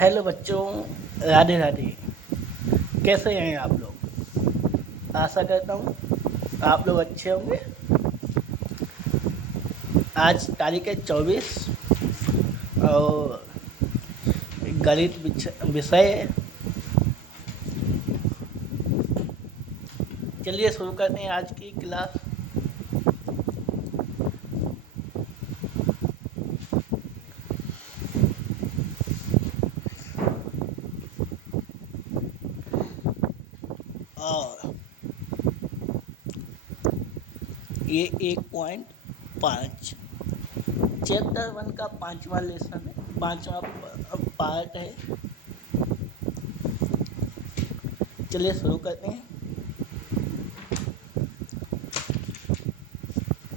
Hello बच्चों, राधे राधे। कैसे हैं आप लोग? आशा करता हूँ आप लोग अच्छे होंगे। आज तारीख है 24 और गणित विषय है। चलिए शुरू करते हैं आज की क्लास। और ये 1.5 चैप्टर 1 का 5वां लेसन है, 5वां पार्ट है। चलिए शुरू करते हैं।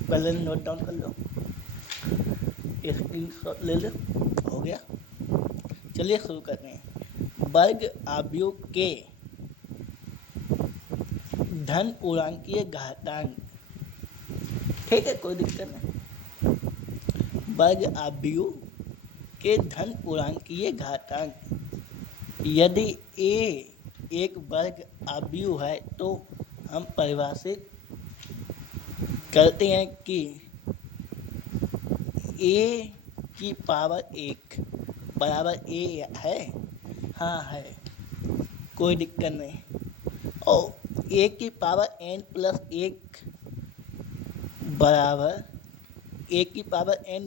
पहले नोट डाउन कर लो, स्क्रीनशॉट ले लो। हो गया। चलिए शुरू करते हैं। वर्ग आव्यूह के धन पूर्णांकीय घातांक। ठीक है, कोई दिक्कत नहीं। वर्ग आव्यूह के धन पूर्णांकीय घातांक। यदि ए एक वर्ग आव्यूह है तो हम परिभाषित करते हैं कि ए की पावर 1 बराबर ए है। हाँ है, कोई दिक्कत नहीं। और ए की पावर n प्लस 1 बराबर ए की पावर n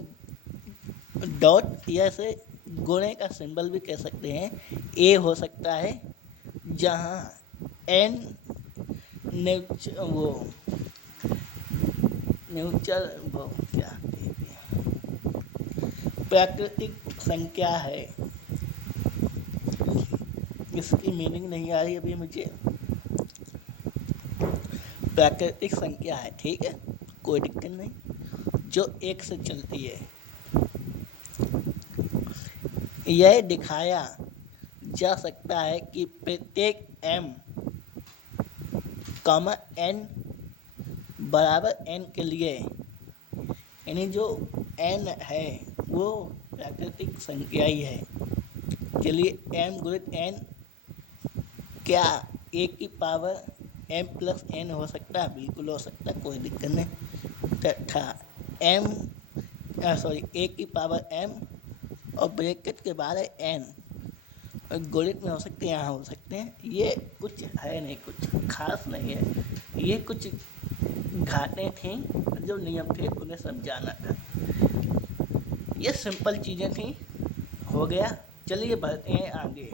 डॉट, या से गुणे का सिंबल भी कह सकते हैं, ए हो सकता है जहाँ n न्यूचर वो क्या प्राकृतिक संख्या है। इसकी मीनिंग नहीं आ रही अभी मुझे। प्राकृतिक संख्या है, ठीक है, कोई दिक्कत नहीं, जो एक से चलती है। यह दिखाया जा सकता है कि प्रत्येक m, n बराबर n के लिए, यानी जो n है वो प्राकृतिक संख्या ही है। चलिए m गुणित n क्या a की पावर m प्लस n हो सकता है? बिल्कुल हो सकता है, कोई दिक्कत नहीं। तथा a की पावर m और ब्रैकेट के बाहर है n, और गुणित में हो सकते हैं, यहाँ हो सकते हैं। ये कुछ है नहीं, कुछ खास नहीं है, ये कुछ घाटें थी जो नियम थे, उन्हें समझाना था। ये सिंपल चीज़ें थी, हो गया। चलिए बढ़ते हैं आगे।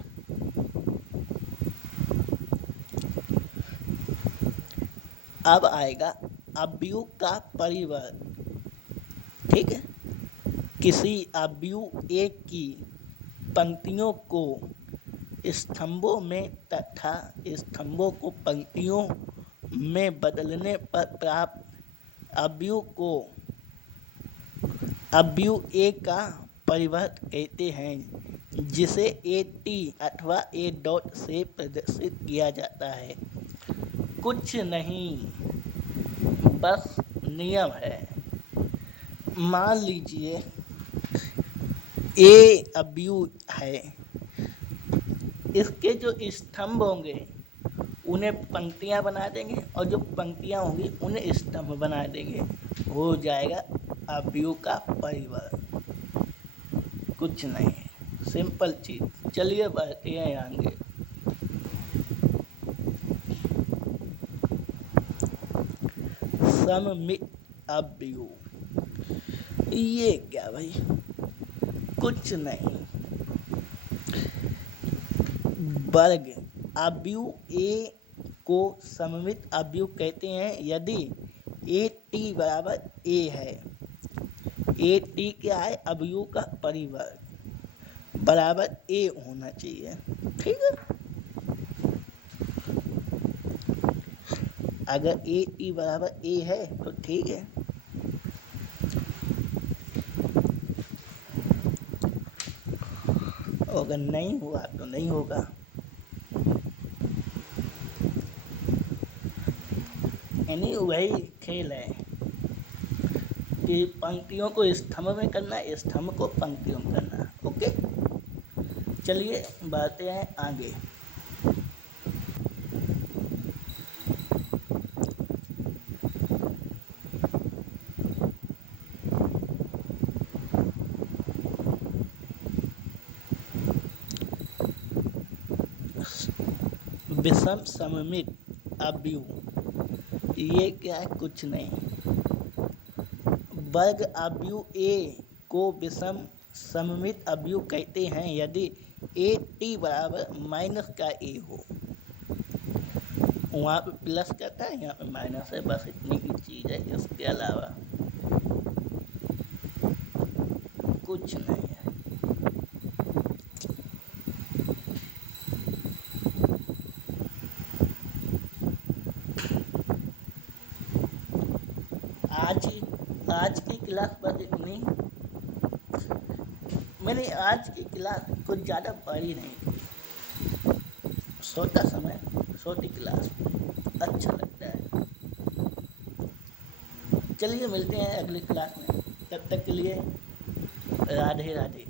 अब आएगा आव्यूह का परिवर्त। ठीक है, किसी आव्यूह एक की पंक्तियों को स्तंभों में तथा स्तंभों को पंक्तियों में बदलने पर प्राप्त आव्यूह को आव्यूह ए का परिवर्त कहते हैं, जिसे ए टी अथवा ए डॉट से प्रदर्शित किया जाता है। कुछ नहीं, बस नियम है। मान लीजिए ए आव्यूह है, इसके जो स्तंभ होंगे उन्हें पंक्तियां बना देंगे, और जो पंक्तियां होंगी उन्हें स्तंभ बना देंगे, हो जाएगा आव्यूह का परिवर्त। कुछ नहीं, सिंपल चीज। चलिए बढ़ते हैं आगे। सममित आव्यूह, ये क्या भाई? कुछ नहीं, वर्ग आव्यूह ए को सममित आव्यूह कहते हैं यदि ए टी बराबर ए है। ए टी क्या है? आव्यूह का परिवर्त बराबर ए होना चाहिए। ठीक है, अगर ए टी बराबर ए है तो ठीक है। अगर नहीं हुआ तो नहीं होगा। यानी वही खेल है कि पंक्तियों को स्तंभ में करना, स्तंभ को पंक्तियों में करना। ओके, चलिए बढ़ते हैं आगे। विषम सममित अवयव ये क्या है? कुछ नहीं। वर्ग अवयव ए को विषम सममित अवयव कहते हैं यदि ए टी बराबर माइनस का ए हो। वहाँ पे प्लस कहता है, यहाँ पे माइनस है, बस इतनी ही चीज़ है, इसके अलावा कुछ नहीं है। आज की क्लास बस इतनी। मैंने आज की क्लास कुछ ज़्यादा पढ़ी नहीं थी, सोता समय सोती क्लास अच्छा लगता है। चलिए मिलते हैं अगली क्लास में, तब तक के लिए राधे राधे।